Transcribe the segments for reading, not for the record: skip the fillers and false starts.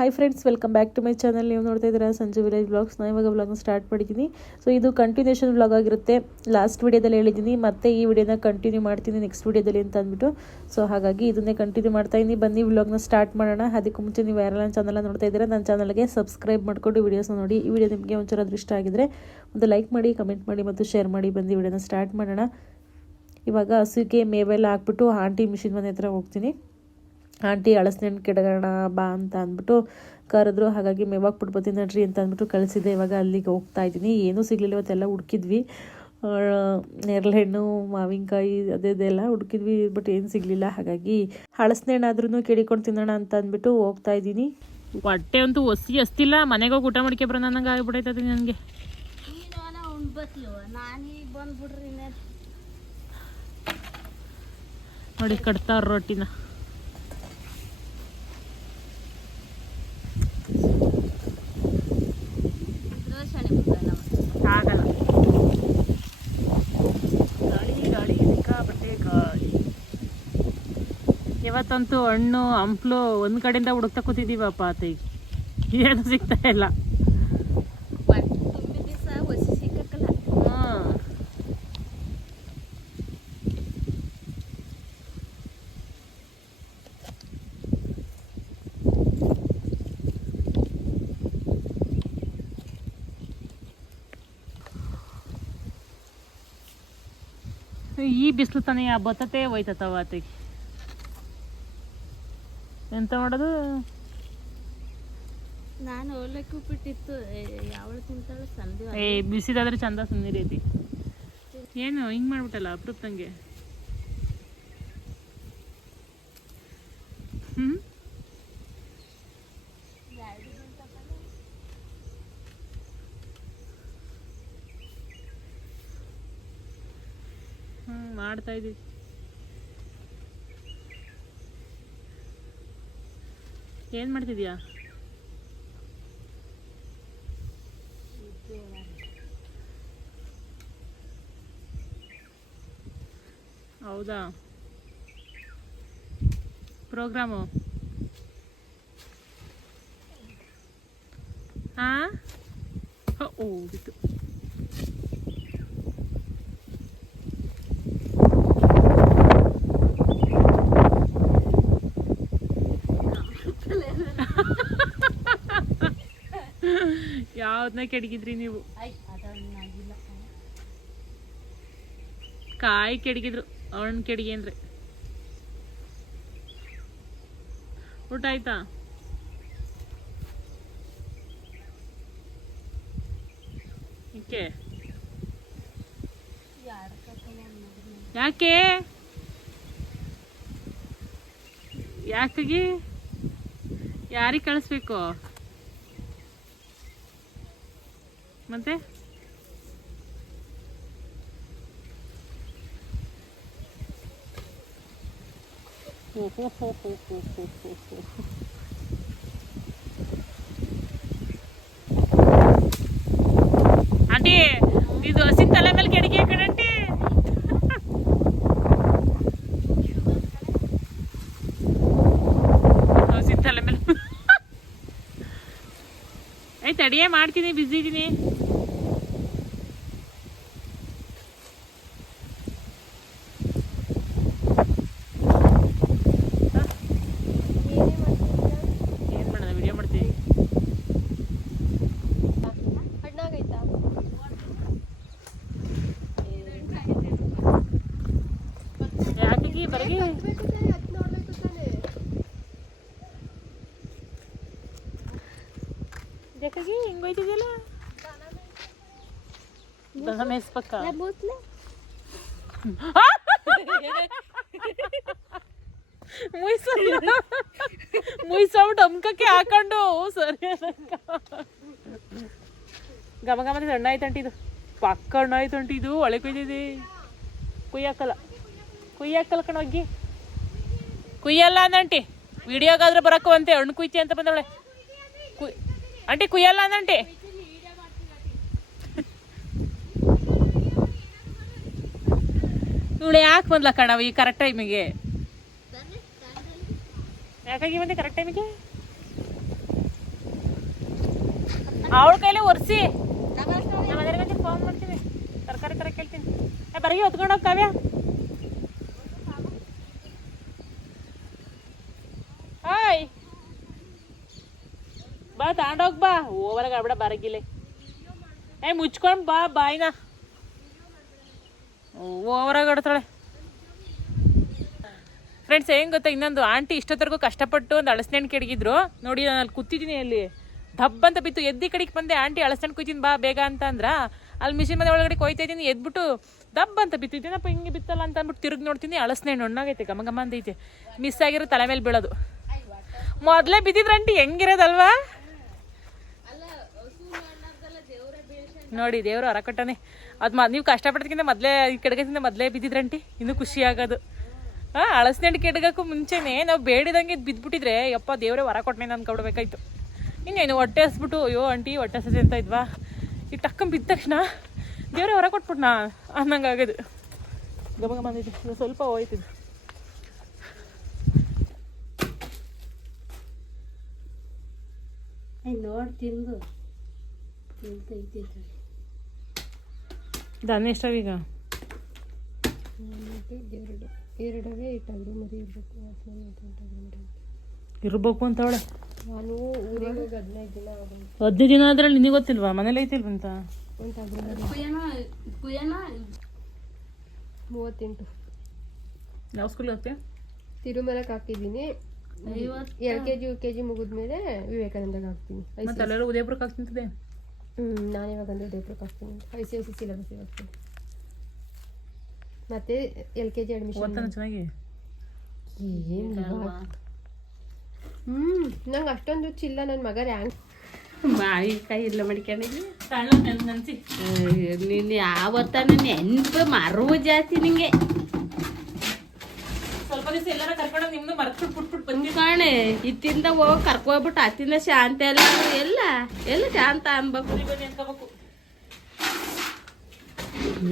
Hi friends, welcome back to my channel. ನೀವು ನೋಡ್ತಾ ಇದ್ದೀರಾ ಸಂಜು ವಿಲೇಜ್ ಬ್ಲಾಗ್ಸ್. ನಾನು ಇವಾಗ ವ್ಲಾಗ್ನ ಸ್ಟಾರ್ಟ್ ಮಾಡಿದ್ದೀನಿ. ಸೊ ಇದು ಕಂಟಿನ್ಯೂಷನ್ ವ್ಲಾಗ್ ಆಗಿರುತ್ತೆ. ಲಾಸ್ಟ್ ವಿಡಿಯೋದಲ್ಲಿ ಹೇಳಿದ್ದೀನಿ, ಮತ್ತೆ ಈ ವಿಡಿಯೋನ ಕಂಟಿನ್ಯೂ ಮಾಡ್ತೀನಿ ನೆಕ್ಸ್ಟ್ ವಿಡಿಯೋದಲ್ಲಿ ಅಂತ ಅಂದ್ಬಿಟ್ಟು. ಸೊ ಹಾಗಾಗಿ ಇದನ್ನೇ ಕಂಟಿನ್ಯೂ ಮಾಡ್ತಾ ಇದ್ದೀನಿ. ಬನ್ನಿ ವ್ಲಾಗ್ನ ಸ್ಟಾರ್ಟ್ ಮಾಡೋಣ. ಅದಕ್ಕೂ ಮುಂಚೆ ನೀವು ಯಾರೆಲ್ಲ ನನ್ನ ಚಾನಲ್ನ ನೋಡ್ತಾ ಇದ್ದೀರಾ, ನನ್ನ ಚಾನಲ್ಗೆ ಸಬ್ಸ್ಕ್ರೈಬ್ ಮಾಡಿಕೊಂಡು ವಿಡಿಯೋಸ್ನ ನೋಡಿ. ಈ ವಿಡಿಯೋ ನಿಮಗೆ ಒಂಚೂರು ಇಷ್ಟ ಆಗಿದ್ರೆ ಒಂದು ಲೈಕ್ ಮಾಡಿ, ಕಮೆಂಟ್ ಮಾಡಿ ಮತ್ತು ಶೇರ್ ಮಾಡಿ. ಬಂದು ವಿಡಿಯೋನ ಸ್ಟಾರ್ಟ್ ಮಾಡೋಣ. ಇವಾಗ ಹಸುಗೆ ಮೇವೆಲ್ಲ ಹಾಕ್ಬಿಟ್ಟು ಆಂಟಿ ಮಿಷಿನ್ ಮನೆ ಹತ್ರ ಹೋಗ್ತೀನಿ. ಆಂಟಿ ಹಳಸಿನ ಕೆಡಗೋಣ ಬಾ ಅಂತ ಅಂದ್ಬಿಟ್ಟು ಕರೆದ್ರು. ಹಾಗಾಗಿ ಮೇವಾಕ್ಬಿಟ್ಟು ಬರ್ತೀನಿ ನಡ್ರಿ ಅಂತ ಅಂದ್ಬಿಟ್ಟು ಕಳಿಸಿದ್ದೆ. ಇವಾಗ ಅಲ್ಲಿಗೆ ಹೋಗ್ತಾ ಇದ್ದೀನಿ. ಏನೂ ಸಿಗಲಿಲ್ಲ, ಇವತ್ತೆಲ್ಲ ಹುಡುಕಿದ್ವಿ. ನೇರಳೆಹಣ್ಣು, ಮಾವಿನಕಾಯಿ ಅದೆಲ್ಲ ಹುಡುಕಿದ್ವಿ, ಬಟ್ ಏನು ಸಿಗಲಿಲ್ಲ. ಹಾಗಾಗಿ ಹಳಸಿನ ಹಣ್ಣಾದ್ರೂ ಕೆಡಿಕೊಂಡು ತಿನ್ನೋಣ ಅಂತ ಅಂದ್ಬಿಟ್ಟು ಹೋಗ್ತಾ ಇದ್ದೀನಿ. ಹೊಟ್ಟೆ ಅಂತೂ ಹಸ್ತಿಲ್ಲ. ಮನೆಗೆ ಹೋಗಿ ಊಟ ಮಾಡ್ಕೆ ಬರೋಣ ಅನ್ನಂಗೆ ಆಗ್ಬಿಟ್ಟೈತದೆ ನನಗೆ. ನೋಡಿ ಕಟ್ತಾರ ರೊಟ್ಟಿನ. ಆಗಲ್ಲ, ಗಾಳಿ ಸಿಕ್ಕಾಪಟ್ಟೆ ಗಾಳಿ. ಇವತ್ತಂತೂ ಹಣ್ಣು ಹಂಪ್ಲು ಒಂದು ಕಡೆಯಿಂದ ಹುಡುಕ್ತಾ ಕೂತಿದ್ದೀವಪ್ಪ. ಅತ್ತೆ ಏನು ಸಿಗ್ತಾ ಇಲ್ಲ. ಈ ಬಿಸಿಲು ತಾನೇ ಬತ್ತತೆ ಹೋಯ್ತವ ಆತೆಗೆ. ಎಂತ ಮಾಡೋದು? ನಾನು ಅವಲಕ್ಕಿ ಉಪ್ಪಿಟ್ಟಿತ್ತು, ಯಾವಳು ತಿಂತಾಳೆ ಸಂಧಿ. ಬಿಸಿದಾದ್ರೆ ಚಂದ ಸುಮ್ಮನಿರೈತಿ. ಏನು ಹಿಂಗೆ ಮಾಡ್ಬಿಟ್ಟಲ್ಲ ಅಪ್ರೂಪ್ತಂಗೆ. ಮಾಡ್ತಾ ಇದ್ದೀವಿ. ಏನು ಮಾಡ್ತಿದ್ಯಾ? ಹೌದಾ, ಪ್ರೋಗ್ರಾಮು? ಹಾಂ, ಹೋಗಿತ್ತು. ಯಾವ್ದನ್ನ ಕೆಡಗಿದ್ರಿ ನೀವು? ಕಾಯಿ ಕೆಡಗಿದ್ರು, ಹಣ್ಣು ಕೆಡಗೇನ್ರಿ. ಊಟ ಆಯ್ತಾ? ಯಾಕೆ ಯಾಕಾಗಿ ಯಾರಿಗೆ ಕಳಿಸ್ಬೇಕು ಮತ್ತೆ? ಆಂಟಿ, ಇದು ಹಸಿನ ತಲೆ ಮೇಲೆ ಕೆಡಗಿ ಕಣಂಟಿ. ಹಸಿನ ತಲೆ ಮೇಲೆ ಆಯ್ತು, ಅಡಿಗೆ ಮಾಡ್ತೀನಿ, ಬಿಸಿ ಇದ್ದೀನಿ. ಯಾಕಾಗಿ ಹಿಂಗೆ ಹೋಯ್ತಿದ್ಯಲ್ಲ? ದನ ಮೇಯಿಸ್ಬೇಕ? ಮುಯ್ಸೌಟ್ ಅಮ್ಕಕ್ಕೆ ಹಾಕೊಂಡು ಸರಿ ಗಮ ಗಮದ ಹಣ್ಣು ಆಯ್ತಂಟಿ. ಇದು ಪಕ್ಕ ಹಣ್ಣು ಆಯ್ತಂಟಿ. ಇದು ಒಳೆ ಕೊಯ್ದಿದೆ. ಕುಯ್ಯಾಕಲ್ಲ ಕಣೋಗಿ. ಕುಯ್ಯಲ್ಲ ಅಂದಂಟಿ. ವಿಡಿಯೋಗಾದ್ರೆ ಬರಕ್ಕವಂತೆ ಹಣ್ಣು ಕುಯ್ತಿ ಅಂತ ಬಂದವಳೆ. ಆಂಟಿ ಕುಯ್ಯಲ್ಲ ಅಂದಂಟಿ. ಇವಳು ಯಾಕೆ ಬಂದ್ಲ ಕಣವ ಈ ಕರೆಕ್ಟ್ ಟೈಮಿಗೆ? ಯಾಕಾಗಿ ಬಂದೆ ಕರೆಕ್ಟ್ ಟೈಮಿಗೆ? ಅವಳ ಕೈಲಿ ಒರೆಸಿ ನಮ್ಮ ಮನೆಗೆ ಫೋನ್ ಮಾಡ್ತೀನಿ, ತರಕಾರಿ ಕರೆ ಕೇಳ್ತೀನಿ. ಬರೀ ಹೊತ್ಕೊಂಡೋಗಿ ಕಾವ್ಯ. ಹಾಯ್ ಬಾ ತಗೊಂಡೋಗ್ ಬಾ, ಓವರಾಗ ಆಡ್ಬೇಡ ಬರಗಿಲ್ಲ. ಮುಚ್ಕೊಂಡು ಬಾ ಬಾಯ್ನ, ಓವರಾಗ ಆಡ್ತಾಳೆ. ಫ್ರೆಂಡ್ಸ್ ಹೆಂಗೆ ಗೊತ್ತಾ, ಇನ್ನೊಂದು ಆಂಟಿ ಇಷ್ಟೊತ್ತರೆಗೂ ಕಷ್ಟಪಟ್ಟು ಒಂದು ಹಳಸಿನ ಕೆಡಗಿದ್ರು ನೋಡಿ. ನಾನು ಅಲ್ಲಿ ಕೂತಿದ್ದೀನಿ, ಅಲ್ಲಿ ದಬ್ಬ ಅಂತ ಬಿತ್ತು. ಎದ್ದಿ ಕಡೆಗೆ ಬಂದೆ, ಆಂಟಿ ಹಳಸಿನ ಕುಯ್ತೀನಿ ಬಾ ಬೇಗ ಅಂತ ಅಂದ್ರ. ಅಲ್ಲಿ ಮಿಷಿನ್ ಮನೆ ಒಳಗಡೆ ಕೊಯ್ತಾ ಇದ್ದೀನಿ, ಎದ್ಬಿಟ್ಟು ದಬ್ಬ ಅಂತ ಬಿತ್ತಿದ್ದೀನಪ್ಪ, ಹಿಂಗೆ ಬಿತ್ತಲ್ಲ ಅಂತ ಅಂದ್ಬಿಟ್ಟು ತಿರುಗಿ ನೋಡ್ತೀನಿ, ಹಳಸಿನ ಹಣ್ಣು ಹಣ್ಣಾಗೈತೆ, ಘಮ ಘಮ ಅಂತೈತೆ. ಮಿಸ್ ಆಗಿರೋ ತಲೆ ಮೇಲೆ ಬೀಳೋದು. ಮೊದಲೇ ಬಿದ್ದಿದ್ರು ಆಂಟಿ ಹೆಂಗಿರೋದಲ್ವಾ ನೋಡಿ. ದೇವರು ಹೊರಕೊಟ್ಟನೆ ಅದು. ನೀವು ಕಷ್ಟಪಡೋದಕ್ಕಿಂತ ಮೊದಲೇ ಈ ಕೆಡಗದಿಂದ ಮೊದಲೇ ಬಿದ್ದಿದ್ರಂಟಿ ಇನ್ನೂ ಖುಷಿ ಆಗೋದು. ಹಳಸಿನ ಹಣ್ಣು ಕೆಡಗಕ್ಕೂ ಮುಂಚೆನೇ ನಾವು ಬೇಡಿದಂಗೆ ಬಿದ್ದುಬಿಟ್ಟಿದ್ರೆ ಯಪ್ಪ ದೇವರೇ ಹೊರ ಕೊಟ್ಟನೆ ಅಂದ್ಕೊಡ್ಬೇಕಾಯ್ತು. ಇನ್ನೇನು ಹೊಟ್ಟೆ ಹಸ್ಬಿಟ್ಟು ಅಯ್ಯೋ ಆಂಟಿ ಹೊಟ್ಟೆ ಹಸದೆ ಅಂತ ಇದ್ವಾ, ಈಗ ಟಕ್ಕಂಗೆ ಬಿದ್ದ ತಕ್ಷಣ ದೇವರೇ ಹೊರ ಕೊಟ್ಬಿಟ್ನಾ ಅನ್ನಂಗೆ ಆಗೋದು. ಗಮ ಗಮ ಬಂದಿದ್ದು ಸ್ವಲ್ಪ ಹೋಯ್ತಿದ್ದು. ನೋಡಿ ತಿಂದು ದಾನೆ ಎಷ್ಟವೀಗ? ಎರಡವೇ ಇಟ್ಟಾದ್ರು ಮರಿ ಇರ್ಬೇಕು ಅಂತವಳೆ. ನಾನು ಊರಿಗೆ ಹೋಗಿ 15 ದಿನ 15 ದಿನ ಆದ್ರಲ್ಲಿ ನಿನಗೆ ಗೊತ್ತಿಲ್ವಾ ಮನೇಲಿ ಐತಿಲ್ವಂತ? 38. ಯಾವ ಸ್ಕೂಲ್ ಹೋಗ್ತೀಯ? ತಿರುಮಲಕ್ಕೆ ಹಾಕಿದ್ದೀನಿ. LKG UKG ಮುಗಿದ್ಮೇಲೆ ವಿವೇಕಾನಂದಗೆ ಹಾಕ್ತೀನಿ. ಮತ್ತೆ ಅಲ್ಲೆಲ್ಲ ಉದಯಪುರಕ್ಕೆ ಹಾಕ್ತಿಂತದೆ. ನಾನು ಇವಾಗ ಅಂದ್ರೆ ಉದಯಪುರಕ್ಕೆ ಹಾಕ್ತೀನಿ. ICSE ಸಿಲೆಬಸ್ ಹಾಕ್ತೀನಿ. ಮತ್ತೆ LKG ಅಡ್ಮಿಷನ್ ಓದ್ತಾನೆ ಚೆನ್ನಾಗಿ. ನಂಗೆ ಅಷ್ಟೊಂದು ಚಿಲ್ಲ. ನನ್ನ ಮಗ ರ್ಯಾಂಕ್ ಮಾವಿನಕಾಯಿ ಇಲ್ಲ ಮಡಿಕೊಂಡಿದ್ವಿ. ನೆನ್ಸಿ ನೀನು ಯಾವತ್ತಾನ ನೆನ್ಪು ಮರವು ಜಾಸ್ತಿ ನಿಂಗೆ. ಸ್ವಲ್ಪ ದಿವಸ ಎಲ್ಲಾರ ಕರ್ಕೊಂಡು ನಿಮ್ದು ಮರ್ತ್ಬಿಟ್ಟು ಬಿಟ್ಬಿಟ್ಟು ಬಂದಿ ಕಾಣೆ. ಇತ್ತಿಂದ ಹೋಗಿ ಕರ್ಕೊಬಿಟ್ಟು ಅತ್ತಿಂದ ಶಾಂತ ಎಲ್ಲ ಎಲ್ಲ ಶಾಂತ ಅನ್ಬೇಕು. ಬನ್ನಿ ಅನ್ಕೋಬೇಕು.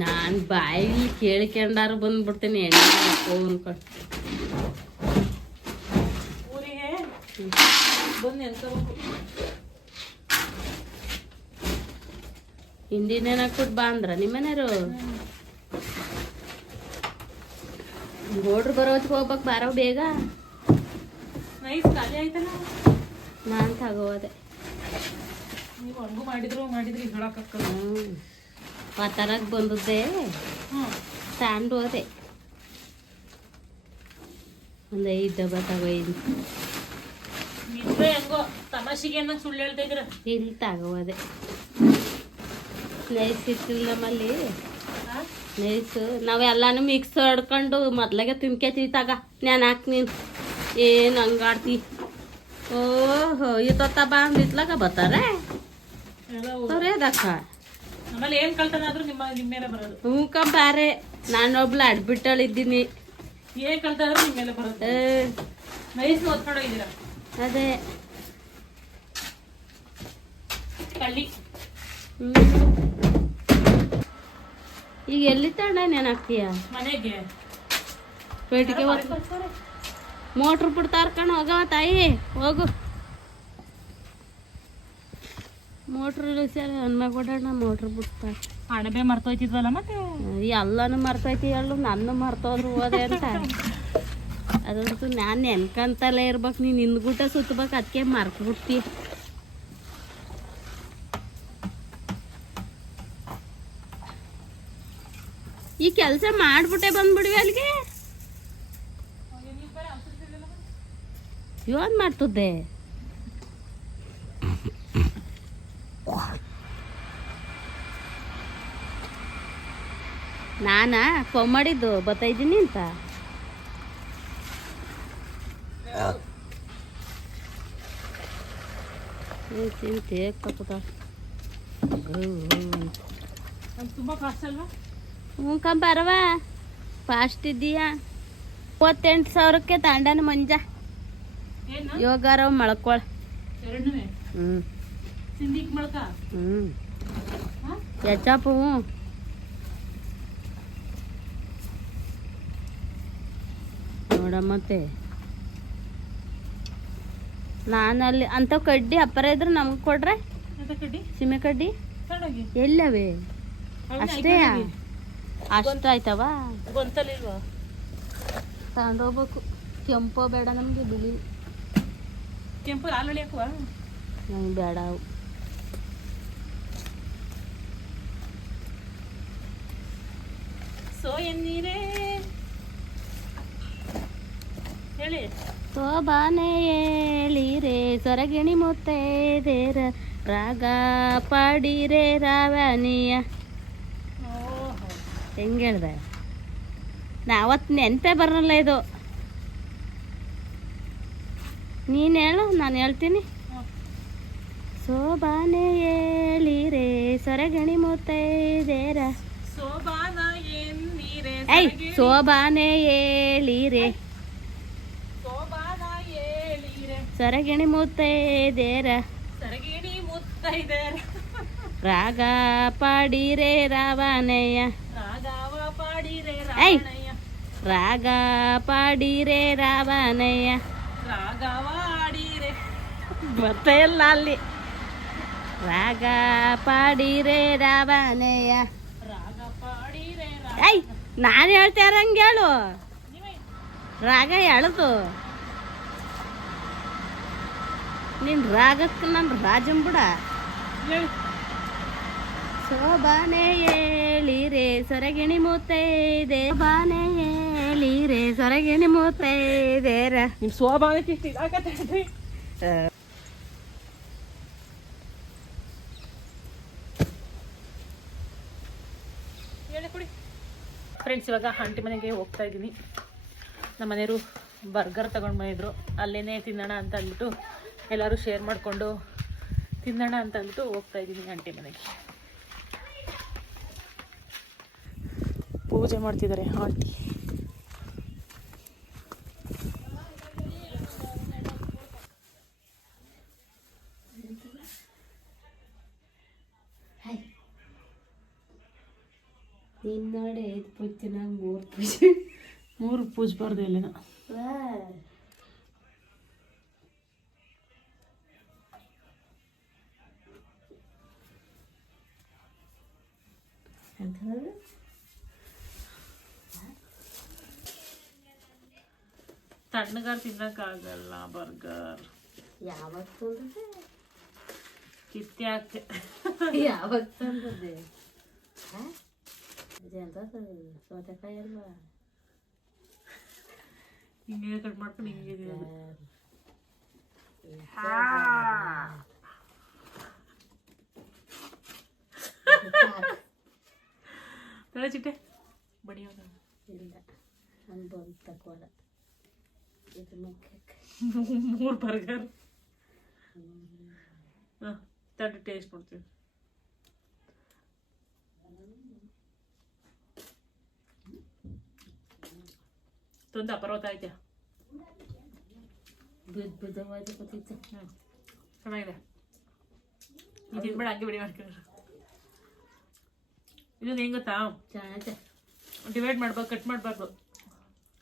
ನಾನು ಬಾಯಿಲಿ ಕೇಳ್ಕೊಂಡಾರು ಬಂದ್ಬಿಡ್ತೀನಿ ಎಣ್ಣೆ ಅನ್ಕೊಂಡು. ಊರಿಗೆ ಬನ್ನಿ ಅನ್ಕೋಬೇಕು. ಹಿಂದಿನೇನು ಹಾಕ್ಬಿಟ್ಟು ಬಾ ಅಂದ್ರ ನಿಮ್ಮನೆಯವರು. ಗೋಡ್ರು ಬರೋ ಹೊತ್ತಿಗೆ ಹೋಗ್ಬೇಕು ಬಾರೋ ಬೇಗ. ನೈಸ್ ಖಾಲಿ ಆಯ್ತಲ್ಲ. ನಾನು ತಗೋದೆ. ನೀವು ಹಂಗೂ ಮಾಡಿದ್ರಿ ಹೇಳಕ್ಕಾಗಲ್ಲ. ಪತರಾಗ ಬಂದದ್ದೆ ತಗೊಂಡು ಹೋದೆ. ಒಂದು 5 ಡಬ್ಬ ತಗೋಯ್ದು. ಹೆಂಗೋ ತಮಾಷೆಗೆ ಅನ್ನೋ ಸುಳ್ಳು ಹೇಳ್ತಾ ಇದ್ರ. ಇಲ್ಲಿ ತಗೋದೆ. ನೈಸ್ ಇಟ್ಟಿಲ್ಲ ನಮ್ಮಲ್ಲಿ. ನೈಸು ನಾವೆಲ್ಲಾನು ಮಿಕ್ಸ್ ಹೊಡ್ಕೊಂಡು ಮೊದ್ಲಾಗೆ ತಿನ್ಕೇತೀವಿ. ತಗ ನಾನು ಹಾಕಿ ನೀನು ಏನು ಹಂಗಾಡ್ತಿ. ಓಹೋ ಇತ್ತ ಬಾ ಅಂದಿತ್ಲಾಗ ಬರ್ತಾರೆ ಅದಕ್ಕ. ನಮ್ಮಲ್ಲಿ ಏನ್ ಕಳ್ತನಾದ್ರೂ ನಿಮ್ಮೇಲೆ ಬರೋದು. ಹ್ಞೂ ಬಾರೆ. ನಾನೊಬ್ಳು ಅಡ್ಬಿಟ್ಟಳಿದ್ದೀನಿ. ಏನ್ ಕಳ್ತಾದ್ರೂ ನಿಮ್ಮೇಲೆ ಬರೋದು. ನೈಸ್ ಓದ್ಕೊಂಡೋಗಿದ್ದೀರ. ಅದೇ ಕಳ್ಳಿ. ಈಗ ಎಲ್ಲಿ ತಗೊಂಡ ನೇನು ಹಾಕ್ತೀಯ? ಮನೆಗೆ ಪೇಟಿಗೆ ಮೋಟ್ರ್ ಬಿಡ್ತಾರ ಕಣ್. ಹೋಗವ ತಾಯಿ ಹೋಗು. ಮೋಟ್ರ್ ಸರ್ ಹನ್ಮ್ಯಾಗ ಓಡಾಡ ಮೋಟ್ರ್ ಬಿಡ್ತಾರ. ಅಣಬೆ ಮರ್ತೋಯ್ತಿದ್ವಲ್ಲ ಮತ್ತೆ. ಎಲ್ಲಾನು ಮರ್ತೈತಿ ಹೇಳು. ನನ್ನ ಮರ್ತೋದ್ರು ಹೋದೆ ಅಂತ. ಅದಂತೂ ನಾನು ನೆನ್ಕಂತಲೇ ಇರ್ಬೇಕು. ನೀನು ಹಿಂದ್ಗುಟ ಸುತ್ತಬೇಕು, ಅದಕ್ಕೆ ಮರ್ತ್ಬಿಡ್ತಿ. ಈ ಕೆಲಸ ಮಾಡ್ಬಿಟ್ಟೆ ಬಂದ್ಬಿಡ್ವಿ ಅಲ್ಲಿಗೆ. ಇವನ್ ಮಾಡ್ತಿದ್ದೆ. ನಾನಾ ಫೋನ್ ಮಾಡಿದ್ದು ಬತ್ತಾಯಿದ್ದೀನಿ ಅಂತ. ತಿಂತೆ ಕಪ್ಪದ ತುಂಬಾ ಫಾಸ್ಟ್ ಅಲ್ವಾ? ಹ್ಞೂ ಕಂಬರವ ಫಾಸ್ಟ್ ಇದ್ದೀಯಾ. 38,000ಕ್ಕೆ ತಾಂಡನ ಮಂಜ ಯೋಗಾರ ಮಳ್ಕೊಳ. ಹ್ಞೂ ಸಿಂಧಿಕ್ ಮಳ್ಕ. ಹ್ಞೂ ಹೆಚ್ಚಪ್ಪು. ನೋಡ ಮತ್ತೆ ನಾನಲ್ಲಿ ಅಂಥವು ಕಡ್ಡಿ ಅಪ್ಪರ ಇದ್ರೆ ನಮ್ಗೆ ಕೊಡ್ರೆ. ಎಂತ ಕಡ್ಡಿ ಸೀಮೆ ಕಡ್ಡಿ ತಗೊಂಡೋಗಿ ಎಲ್ಲವೇ ಅಷ್ಟೇ ಅಷ್ಟಾಯ್ತವ ಗೊಂತಲಿಲ್ವಾ ತಗೊಂಡೋಗ್ಬೇಕು ಕೆಂಪು ಬೇಡ ನಮಗೆ ಬಿಳಿ ಕೆಂಪು ಆಲೂಳಿ ಹಾಕುವ ನಂಗೆ ಬೇಡ ಅವು ಸೊ ಎನ್ನೀರೇ ಹೇಳಿ ಶೋಭಾನೆ ಹೇಳಿರೆ ಸೊರಗಿಣಿ ಮುತ್ತೈದೇರ ರಾಗ ಪಾಡಿರೆ ರಾವಣಿಯ ಹೆಂಗೆ ಹೇಳ್ದೆ ನಾವತ್ತು ನೆನಪೇ ಬರಲ್ಲ ಇದು ನೀನು ಹೇಳು ನಾನು ಹೇಳ್ತೀನಿ ಶೋಭಾನೆ ಹೇಳಿರೆ ಸೊರಗಿಣಿ ಮುತ್ತೈದೇರ ಸೋಬಾನ ಎನ್ನೀರೇ ಐ ಶೋಭಾನೆ ಹೇಳಿರೆ ಸೋಬಾನ ಹೇಳಿರೆ ಸೊರಗಿಣಿ ಮುತ್ತೈದೇರ ಸರಗಿಣಿ ಮುತ್ತೈದರ ರಾಗ ಪಾಡಿರೆ ರಾವಣಯ್ಯ ರಾಗವ ಪಾಡಿರೆ ಐ ರಾವಣಯ್ಯ ರಾಗ ಪಾಡಿರೆ ರಾವಣಯ್ಯ ರಾಗವ ಆಡಿರೆ ಬರ್ತಾ ಇಲ್ಲ ಅಲ್ಲಿ ರಾಗ ಪಾಡಿರೆ ರಾವಣಯ್ಯ ರಾಗ ಪಾಡಿರೆ ಐ ನಾನು ಹೇಳ್ತಾ ಇರಂಗೆ ಹೇಳು ರಾಗ ಎಳ್ದು ನಿನ್ ರಾಗಕ್ಕೆ ನನ್ನ ರಾಜನ್ ಬಿಡ ಶೋಭಾನೆ ಹೇಳಿರೆ ಸೊರಗಿಣಿ ಮುತ್ತೈದೆ ಬಾನೆ ಹೇಳಿರೆ ಸೊರಗಿಣಿ ಮುತ್ತೈದೇರ ನಿಮ್ ಸ್ವಭಾವಕ್ಕೆ ಇಷ್ಟ ಇದಾಗತ್ತೆ ಫ್ರೆಂಡ್ಸ್ ಇವಾಗ ಆಂಟಿ ಮನೆಗೆ ಹೋಗ್ತಾ ಇದ್ದೀನಿ ನಮ್ಮ ಮನೆಯವರು ಬರ್ಗರ್ ತಗೊಂಡು ಬಂದಿದ್ರು ಅಲ್ಲೇನೇ ತಿನ್ನೋಣ ಅಂತ ಅಂದ್ಬಿಟ್ಟು ಎಲ್ಲರೂ ಶೇರ್ ಮಾಡಿಕೊಂಡು ತಿನ್ನೋಣ ಅಂತ ಅಂದ್ಬಿಟ್ಟು ಹೋಗ್ತಾ ಇದ್ದೀನಿ ಆಂಟಿ ಮನೆಗೆ ಪೂಜೆ ಮಾಡ್ತಿದ್ದಾರೆ ಆಂಟಿ ನಿನ್ನಡೆ ಐದು ಪೂಜೆ ನಂಗೆ ಮೂರು ಪೂಜೆ ಬಾರ್ದು ಎಲ್ಲೇನ ತಣ್ಣಗಾರ ತಿನ್ನಕ್ಕಾಗಲ್ಲ ಬರ್ಗರ್ ಯಾವತ್ತು ಕಿತ್ಯಾಕೆ ಯಾವತ್ತು ಅಂತದ್ದೆ ಸೌತೆಕಾಯಿ ಅಲ್ವಾ ಹಿಂಗೆ ಕಟ್ ಮಾಡ್ಕೊಂಡು ಹಿಂಗೆ ತಲೆ ಚಿಟ್ಟೆ ಬಡಿಯೋದ ಇಲ್ಲ ನಾನು ಬಂದು ತಕೋಲ್ಲ ಇದು ಮುಖ್ಯಕ್ಕೆ ಮೂರು ಬರ್ಗರ್ ತಡ್ಡಿ ಟೇಸ್ಟ್ ಮಾಡ್ತೀವಿ ತೊಂದ ಪರ್ವತ ಐತೆ ಬಿದ್ದವಾಯ್ತು ಕೂತಿತ್ತು ಚೆನ್ನಾಗಿದೆ ಇದು ತಿನ್ಬೇಡ ಹಂಗೆ ಬಿಡಿ ಮಾಡ್ಕೊಂಡ್ರೆ ಇದನ್ನ ಹೆಂಗ್ ಗೊತ್ತಾ ಚೆನ್ನಾಗೈತೆ ಡಿವೈಡ್ ಮಾಡ್ಬೇಕು ಕಟ್ ಮಾಡಬಾರ್ದು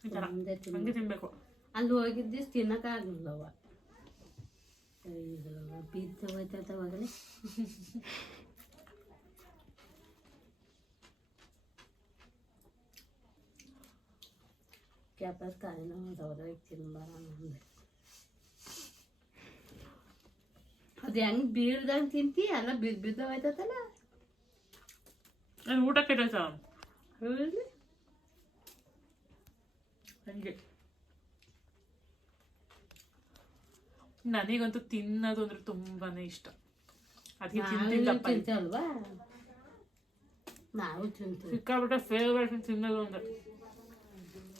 ಈ ಥರ ಹಂಗೆ ತಿನ್ಬೇಕು ಅಲ್ಲಿ ಹೋಗಿದ್ದಿ ತಿನ್ನಕ್ಕಾಗಲಿಲ್ಲವ ಇದು ಬಿದ್ದವಾಯ್ತಂತ ಹೋಗಲಿ ಕ್ಯಾಪಸ್ ಕಾಲಿನ ಹೋದವ್ರ ತಿನ್ಬಾರ ಅಂದೆ ಅದು ಹೆಂಗೆ ಬೀಳ್ದಂಗೆ ತಿಂತಿ ಎಲ್ಲ ಬಿದ್ದವಾಯ್ತಲ್ಲ ಅದು ಊಟಕ್ಕೆ ಇರತ್ತ ಹೇಳಿ ಹಂಗೆ ನನಗಂತೂ ತಿನ್ನೋದು ಅಂದ್ರೆ ತುಂಬಾನೇ ಇಷ್ಟ ಅದಕ್ಕೆ ತಿಂತೇವಲ್ವಾ ನಾವು ತಿಂತೀವಿ ಸಿಕ್ಕಾಬಿಟ್ಟೆ ಫೇವ್ರೇಟ್ ತಿನ್ನೋದು ಅಂದ್ರೆ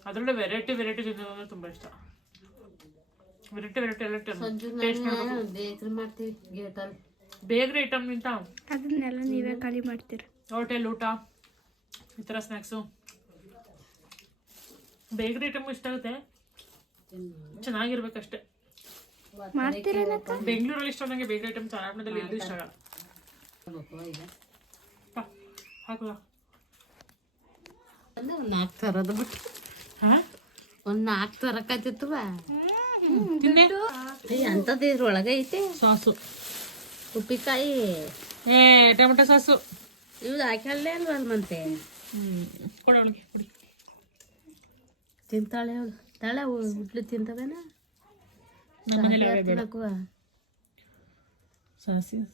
ಅದರಲ್ಲೇ ವೆರೈಟಿ ತಿನ್ನೋದು ಅಂದ್ರೆ ತುಂಬಾ ಇಷ್ಟ ವೆರೈಟಿ ಎಲ್ಲ ಟೇಸ್ಟ್ ಮಾಡಬೇಕು ಬೇಕ್ರಿ ಮಾಡ್ತೀವಿ ಗೇಟಲ್ಲಿ ಬೇಕ್ರಿ ಐಟಮ್ ನಿಂತ ಅದನ್ನೆಲ್ಲ ನೀವೇ ಖಾಲಿ ಮಾಡ್ತೀರ ಹೋಟೆಲ್ ಊಟ ಈ ಥರ ಸ್ನ್ಯಾಕ್ಸು ಬೇಕ್ರಿ ಐಟಮ್ ಇಷ್ಟ ಆಗುತ್ತೆ ಚೆನ್ನಾಗಿರ್ಬೇಕಷ್ಟೆ ಬೆಂಗಳೂರಲ್ಲಿ ಇಷ್ಟ ನನಗೆ ಬೇಕ್ರಿ ಐಟಮ್ ಚಾಮರಾಜನಗರದಲ್ಲಿ ಎಲ್ಲೂ ಇಷ್ಟ ಆಗಲ್ಲ ಹಾಕಲ್ಲ ಒಂದು 4 ಥರದ್ದು ಬಿಟ್ಟು ಒಂದು 4 ತರಕತ್ತಿತ್ತವ ತಿನ್ನೆ ಎಂಥದ್ದು ಇದ್ರೊಳಗೆ ಐತೆ ಸಾಸು ಉಪ್ಪಿಕಾಯಿ ಟೊಮೆಟೊ ಸಾಸು ಇವ್ದು ಹಾಕಲ್ಲೇ ಅಲ್ವಲ್ಲ ಮತ್ತೆ ಕೊಡೋಳಿಗೆ ಕೊಡಿ. ತಿಂತಾಳೆ ಅವಳು ತಾಳೆ ಹುಡ್ಲು ತಿಂತವೇನ ನಮ್ಮನೇಲಿ ಅವೇ ಬೇಡ. ತಿನ್ನಕ್ಕುವ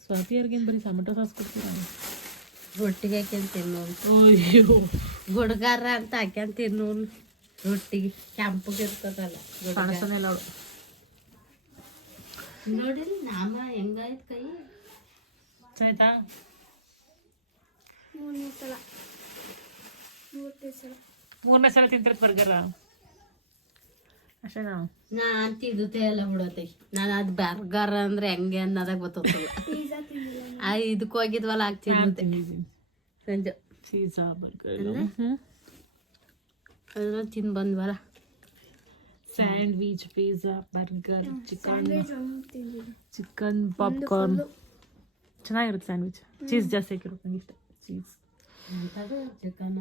ಸ್ವಾತಿಯವ್ರಿಗೇನು ಬರೀ ಟೊಮೆಟೊ ಸಾಸ್ ಕೊಡ್ತೀರಾ? ರೊಟ್ಟಿಗೆ ಹಾಕ್ಯಂತ ತಿನ್ನೋನು ಅಯ್ಯೋ ಗುಡ್ಗಾರ ಅಂತ ಹಾಕ್ಯಂತ ತಿನ್ನೋನು ರೊಟ್ಟಿಗೆ ಕೆಂಪಗೆ ಇರ್ತದಲ್ಲ ಕಾಣಿಸ್ತಾನೆಲ್ಲ ಅವಳು. ನೋಡಿರಿ ನಾಮ ಹೆಂಗಾಯ್ತು ಕೈ ಆಯ್ತಾ? ಮೂರನೇ ಸಲ ತಿಂತಿರತ್ ಬರ್ಗರ ಅಷ್ಟೇನಾ? ನಾನ್ ತಿದ್ದುತ್ತೆ ಎಲ್ಲ ಬಿಡತ್ತೆ ನಾನು ಅದು ಬರ್ಗರ್ ಅಂದ್ರೆ ಹೆಂಗೆ ಅನ್ನೋದಾಗ ಗೊತ್ತಿಲ್ಲ. ಇದಕ್ಕೆ ಹೋಗಿದ್ವಲ್ಲ ಆಗ್ತಿದ್ದೆ ಸಂಜೆ ಪಿಜ್ಜಾ ಬರ್ಗರ್ ಅದ್ರಲ್ಲಿ ತಿಂದು ಬಂದ್ವಲ್ಲ. Sandwich pizza burger chicken popcorn ಚೆನ್ನಾಗಿರುತ್ತೆ. ಸ್ಯಾಂಡ್ವಿಚ್ ಚೀಸ್ ಜಾಸ್ತಿ ಹಾಕಿರುತ್ತೆ ನಂಗೆ ಇಷ್ಟ. ಚೀಸ್ ಎಂಥದ್ದು ಚಿಕನ್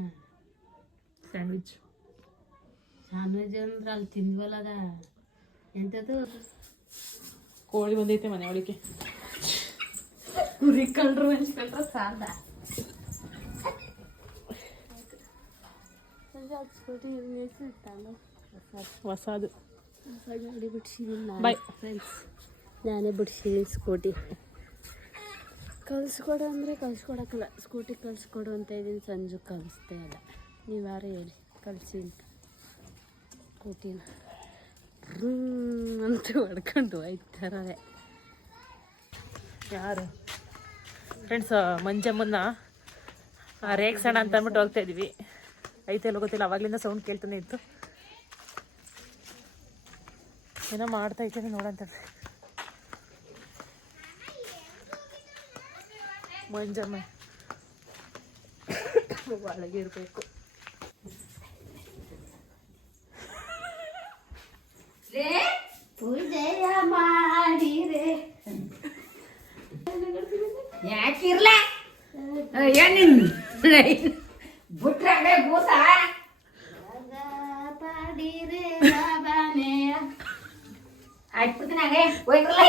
ಸ್ಯಾಂಡ್ವಿಚ್ ಸ್ಯಾಂಡ್ವಿಚ್ ಅಂದ್ರೆ ಅಲ್ಲಿ ತಿಂದ್ವಲ್ಲ ಅದ ಎಂಥದ್ದು ಕೋಳಿ ಬಂದೈತೆ ಮನೆ ಒಳಗೆ. ಕುರಿ ಕಂಡ್ರು ಹಂಚ್ಕೊಂಡ್ರೆ ಸಾಲ ಹೊಸದು ಗಾಡಿ ಬಿಡ್ಸಿದ್ದೀನಿ ಬಾಯ್ ಫ್ರೆಂಡ್ಸ್. ನಾನೇ ಬಿಡ್ಸಿದ್ದೀನಿ ಸ್ಕೂಟಿ. ಕಲಿಸ್ಕೊಡು ಅಂದರೆ ಕಲಿಸ್ಕೊಡಕ್ಕಲ್ಲ, ಸ್ಕೂಟಿ ಕಲಿಸ್ಕೊಡು ಅಂತ ಇದ್ದೀನಿ. ಸಂಜು ಕಲಿಸ್ತಾ ಇಲ್ಲ. ನೀವು ಯಾರು ಹೇಳಿ ಕಲಿಸಿ ಅಂತ. ಸ್ಕೂಟಿನ ಅಂತ ಹೊಡ್ಕೊಂಡು ಹೋಯ್ತಾರೇ ಯಾರು ಫ್ರೆಂಡ್ಸ್. ಮಂಜಮ್ಮನ್ನ ರೇಗ್ಸೋಣ ಅಂತ ಅಂದ್ಬಿಟ್ಟು ಹೋಗ್ತಾ ಇದೀವಿ. ಐತೆಲ್ಲ ಗೊತ್ತಿಲ್ಲ, ಅವಾಗ್ಲಿಂದ ಸೌಂಡ್ ಕೇಳ್ತಾನೆ ಇತ್ತು. ಏನೋ ಮಾಡ್ತಾ ಇದ್ದೇನೆ ನೋಡಂತ. ಮಂಜಮ್ಮ ಒಳಗೆ ಇರಬೇಕು. ಪೂಜೆಯ ಮಾಡಿರೆ ಯಾಕಿರ್ಲ ಏನಿನ್ ಬಿಟ್ರೆ ಭೂತ ಪಾಡಿರೆ ಬಾಬಾನೆಯ ಆಯ್ಬಿಡ್ತೀನಿ ಹೋಯ್ರಲ್ಲ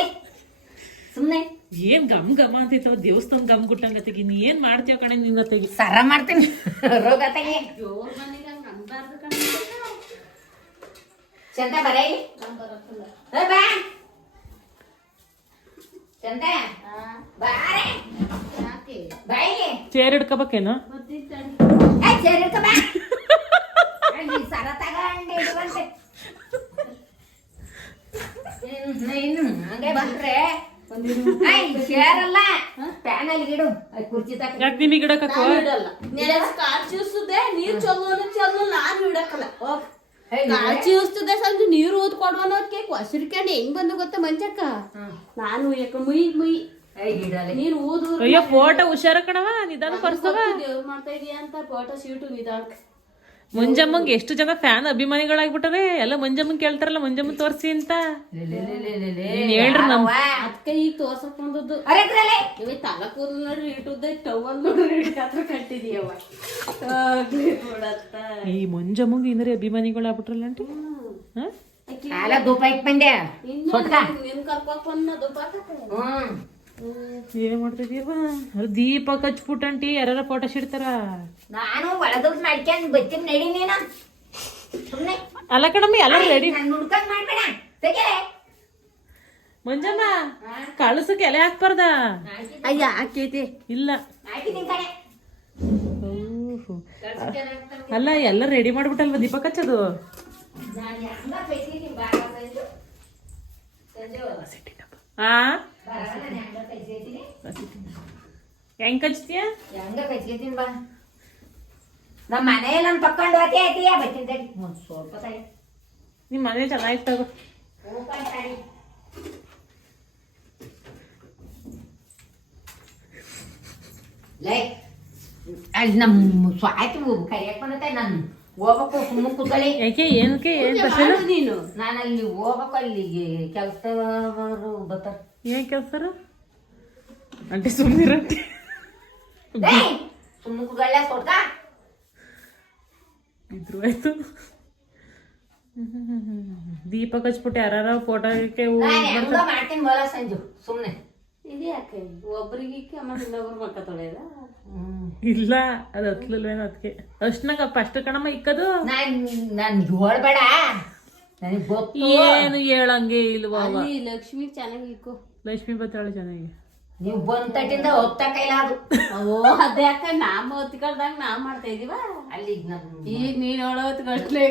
ಸುಮ್ಮನೆ ಏನ್ ಗಮ್ ಗಮ ಅಂತಿತ್ತು, ದೇವಸ್ಥಾನ ಗಮ್ ಗುಟ್ಟಂಗತೆಗಿ. ನೀ ಏನ್ ಮಾಡ್ತೀವ ಕಣೆ ನಿನ್ನ ತೆಗಿ. ಸರ ಮಾಡ್ತೀನಿ ರೋಗ ತೆಗಿ. ಜೋರ್ ಮನೆಗೆ ಹಂಗೆ ಅನ್ಬಾರ್ದು ಕಣ. ಚಂದ ಬರೇ ಬಾ ಚಂದ ಬಾರೆ ಯಾಕೆ ಬಾಯಿಗೆ ಚೇರ್ ಹಿಡ್ಕೋಬೇಕೇನು? ಸೇರಿಡ್ಕ ಬಾ ಸರ ತಗೊಂಡು ಇಡುವಂತೆ. ಇನ್ನು ಹಂಗೆ ಬಂದ್ರೆ ಸೇರಲ್ಲ ಪ್ಯಾನಲ್ಲಿ ಗಿಡು ಕುರ್ಚಿ ತಕ್ಕ ಯಾಕೆ ನಿಮಗೆ ಗಿಡಕ್ಕ ಇಡಲ್ಲ. ಕಾರ್ ಚೀಸ್ತದೆ ನೀರ್ ಚಲೋನು ಚಲೋ ನಾನು ಇಡಕ್ಕಲ್ಲ. ಕಾರ್ ಚೀಸ್ತದೆ ಸಂಜೆ ನೀರು ಊದ್ ಕೊಡುವನೋದ್ಕೆ ಕೊಸಿರ್ಕೊಂಡು ಹೆಂಗ್ ಬಂದು ಗೊತ್ತ ಮಂಚಕ್ಕ. ನಾನು ಯಾಕ ಮುಯ್ ಮುಯ್ ನೀರು ಊದು ಅಯ್ಯೋ ಫೋಟೋ ಹುಷಾರ ಕಣವ, ನಿಧಾನ ಬರ್ಸವ. ದೇವ್ರು ಮಾಡ್ತಾ ಇದೀಯ ಅಂತ ಫೋಟೋ ಶೂಟು ನಿಧಾನ. ಮಂಜಮ್ಮಂಗೆ ಎಷ್ಟು ಜನ ಫ್ಯಾನ್ ಅಭಿಮಾನಿಗಳಾಗ್ಬಿಟ್ಟಾರೆ. ಎಲ್ಲ ಮಂಜಮ್ಮನ್ ಕೇಳ್ತಾರಲ್ಲ ಮಂಜಮ್ಮನ್ ತೋರ್ಸಿ ಅಂತ. ನೀನ್ ಹೇಳ್ರಿ ನಮ್ ಅದಕ್ಕೆ ಈಗ ತೋರ್ಸಕ್ ಬಂದದ್ದು. ಇವೇ ತಲ ಕೂದಲು ನೋಡ್ರಿ ಇಟ್ಟುದ್ದ ಟವಲ್ ನೋಡ್ರಿ ಇಟ್ಕತ್ರ ಕಟ್ಟಿದೀಯವ. ಈ ಮಂಜಮ್ಮಂಗೆ ಇನ್ನರೇ ಅಭಿಮಾನಿಗಳಾಗ್ಬಿಟ್ರಲ್ಲ ಆಂಟಿ. ಅಲ್ಲ ಧೂಪ ಇಟ್ ಬಂದೆ ನಿನ್ ಕರ್ಕೋಕ್ ಬಂದ ದುಪ್ಪಾಕತ್ತೆ. ಏನ್ ಮಾಡ್ತಿದೀವ? ಅದು ದೀಪ ಹಚ್ಬಿಟ್ಟಂಟಿ ಯಾರ ಫೋಟೋ ಶಿಡ್ತಾರ. ನಾನು ಒಳದವ್ರು ಮಾಡ್ಕೊಂಡ್ ಬಚ್ಚಿನ ನಡಿ ನೀನು ಸುಮ್ನೆ ಅಲ್ಲ ಕಣಮ್ಮಿ ಎಲ್ಲ ರೆಡಿ. ನಾನು ನುಡ್ಕೊಂಡ್ ಮಾಡ್ಬೇಡ ತೆಗೆ. ಮಂಜಮ್ಮ ಕಳಸಕ್ಕೆ ಎಲೆ ಹಾಕ್ಬಾರ್ದ? ಅಯ್ಯ ಹಾಕೈತಿ ಇಲ್ಲ ಹಾಕಿದ್ದೀನಿ ಕಣೆ. ಅಲ್ಲ ಎಲ್ಲ ರೆಡಿ ಮಾಡ್ಬಿಟ್ಟಲ್ವ ದೀಪಕ್ ಹಚ್ಚೋದು. ನಾನು ಹೆಂಗ ಕೈಸಿದ್ದೀನಿ ಬಾರ ಸಂಜು ಆ ಬರಲ್ಲ ನಾನು ಹೆಂಗ ಕೈಸಿದ್ದೀನಿ ಹೆಂಗ್ ಹಚ್ತೀಯ? ಹೆಂಗ ಕೈಸ್ಕೊತೀನಿ ಬಾ. ನಮ್ಮ ಮನೆಯಲ್ಲಿ ನಾನು ತಕೊಂಡು ಹೋತೆ ಐತಿಯ ಬಚ್ಚಿನ ತಡಿ ಒಂದು ಸ್ವಲ್ಪ ತಡಿ ನಿಮ್ ಮನೆ ಚೆನ್ನಾಗಿತ್ತು ತಗೋ. ಹೋಗ್ಕೊಂಡು ತಡಿ. ಲೈ ಅಲ್ಲಿ ನಮ್ಮ ಸ್ವಾಯ್ತು ಕರಿಯಕ್ ಬಂದತೆ ನಾನು ಹೋಗ್ಬೇಕು ಸುಮ್ಮನೆ ಕೂತ್ಕೊಳ್ಳಿ. ಯಾಕೆ ಏನಕ್ಕೆ ಏನ್ ಸ್ಪೆಷಲ್? ನೀನು ನಾನು ಅಲ್ಲಿ ಹೋಗ್ಬೇಕು ಅಲ್ಲಿಗೆ ಕೆಲಸದವರು ಬರ್ತಾರೆ. ಏನ್ ಕೆಲಸ ಅಂಟಿ ಸುಮ್ಮನಿರಂಟಿ ಸುಮ್ಮನೆ ಕೂತ್ಕೊಳ್ಳ ಕೊಡ್ಕ ಇದ್ರು ಆಯ್ತು. ದೀಪಕ್ ಹಚ್ಬಿಟ್ಟು ಯಾರ ಫೋಟೋ ನಾನು ಹೆಂಗ ಮಾಡ್ತೀನಿ ಬರ ಸಂಜು ಸುಮ್ಮನೆ ಇದು ಯಾಕ ಯಾಕೆ ಒಬ್ರಿಗೆ ಇಕ್ಕಿ ಆಮೇಲೆ ಇನ್ನೊಬ್ರು ಮಕ್ಕ ತೊಳೆಯದ ಇಲ್ಲ ಅದು ಹತ್ಲಲ್ವೇನೋ ಅದಕ್ಕೆ ಅಷ್ಟನಾಗ ಫಸ್ಟ್ ಕಣಮ್ಮ ಇಕ್ಕದು ನನ್ ಹೇಳ್ಬೇಡ ನನಗೆ ಗೊತ್ತು. ಏನು ಹೇಳಂಗೆ ಇಲ್ವಾ ಅವ. ಅಲ್ಲಿ ಲಕ್ಷ್ಮಿ ಚೆನ್ನಾಗಿ ಇಕ್ಕೋ. ಲಕ್ಷ್ಮೀ ಬತ್ತಾಳೆ ಚೆನ್ನಾಗಿ. ನೀವು ಬಂದ ತಟ್ಟಿಂದ ಹೋಗ್ತಾ ಕೈಲ ಅದು ಓ ಅದ್ಯಾಕ ನಾಮ ಹೊತ್ಕೊಳ್ದಂಗ ನಾವ್ ಮಾಡ್ತಾ ಇದೀವ. ಅಲ್ಲಿ ಈಗ ನೀನ್ ಹೇಳೋ ಹೊತ್ಕೊಳ್ಲೇ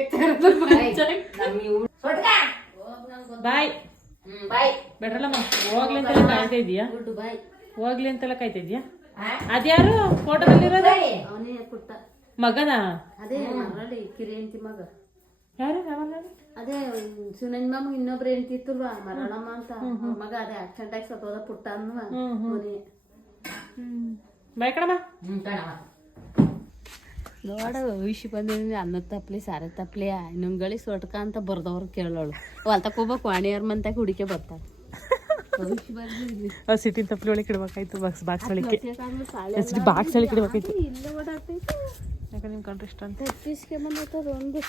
ಬಾಯ್ ಬಾಯ್ ಬೆಟ್ರಲ್ಲಮ್ಮ ಹೋಗ್ಲಿ ಅಂತೆಲ್ಲ ಕಾಯ್ತಾ ಇದೀಯಾ? ಗುಡ್ ಬಾಯ್. ಹೋಗ್ಲಿ ಅಂತೆಲ್ಲ ಕಾಯ್ತಾ ಇದೀಯಾ? ಅದ್ಯಾರು ಫೋಟೋದಲ್ಲಿರೋದ ಅವನೇ ಪುಟ್ಟ. ಮಗನಾ? ಅದೇ ಮರಳಿ ಕಿರಿಯಂತಿ ಮಗ. ಯಾರು ಯಾವಾಗ? ಅದೇ ಸುನಂಜ ಮಾಮ ಇನ್ನೊಬ್ರು ಹೆಂಡ್ತಿತ್ತಲ್ವಾ ಮರಳಮ್ಮ ಅಂತ ಅವ್ರ ಮಗ ಅದೇ ಆಕ್ಸಿಡೆಂಟ್ ಆಗಿ ಸತ್ತೋದ ಪುಟ್ಟ ಅನ್ನುವ ಮನೆ. ಬಾಯ್ ಕಣಮ್ಮ. ಕಣವ ನೋಡ ವಿಷಯ ಬಂದಿದ್ದೀನಿ ಅನ್ನ ತಪ್ಲಿ ಸಾರ ತಪ್ಲಿ ಇನ್ನೊಂದ್ಗಳಿ ಸೊಟ್ಕ ಅಂತ ಬರ್ದವ್ರು ಕೇಳೋಳು ಹೊಲ್ತಕ್ ಹೋಗ್ಬೇಕು ವಾಣಿಯವ್ರ ಮಂತಾಗ ಹುಡಿಕೆ ಬರ್ತಾಳೆ. ಸಿಟಿನ ತಪ್ಪಲಿ ಒಳಗೆ ಇಡ್ಬೇಕಾಯ್ತು. ಬಾಕ್ಸ್ ಒಳಗೆ ಬಾಕ್ಸ್ ಒಳಗೆ ಇಡ್ಬೇಕಾಯ್ತು. ಇಲ್ಲ ಓಡಾಡ್ತೈತೆ ಯಾಕಂದ್ರೆ ನಿಮ್ ಕಂಡ್ರೆ ಇಷ್ಟ ಅಂತ ತಪ್ಪಿಸ್ಕೆ ಬಂದೈತದ ಒಂದು